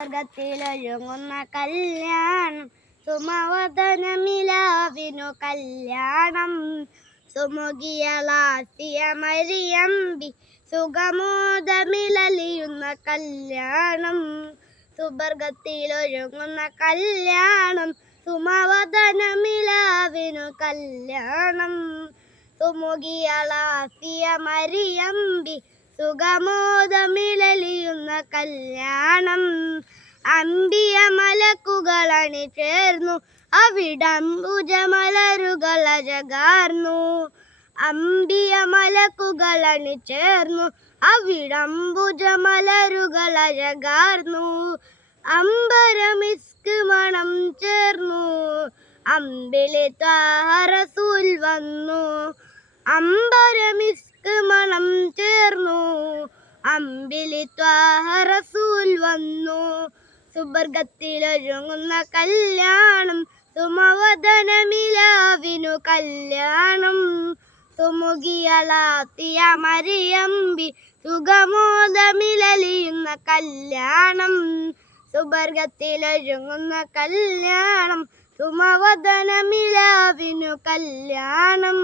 സ്വർഗത്തിലൊരുങ്ങുന്ന കല്യാണം സുമവദനമിലാവിനു കല്യാണം സുമുഖിയളാസിയ മരിയമ്പി സുഖമോദമിലലിയുന്ന കല്യാണം സുവർഗത്തിലൊരുങ്ങുന്ന കല്യാണം സുമവദനമിലാവിനു കല്യാണം സുമുഖിയളാസിയ മരിയമ്പി സുഖമോദമിലലിയുന്ന കല്യാണം അമ്പിയ മലക്കുകളണി ചേർന്നു അവിടംബുജമലരുകൾ അഴകാർന്നു അമ്പിയ മലക്കുകളണി ചേർന്നു അവിടംബുജമലരുകൾ അഴകാർന്നു അമ്പരമിസ്ക് മണം ചേർന്നു അമ്പിളി ത്വാഹ റസൂൽ വന്നു അമ്പരമിസ്ക് മണം ചേർന്നു അമ്പിളി ത്വാഹ റസൂൽ വന്നു സുവർഗത്തിലൊരുങ്ങുന്ന കല്യാണം സുമവദനമിലാവിനു കല്യാണം സുമുഖിയളാത്തിയ മരിയമ്പി സുഖമോദമിലലിയുന്ന കല്യാണം സുവർഗത്തിലൊരുങ്ങുന്ന കല്യാണം സുമവദനമിലാവിനു കല്യാണം.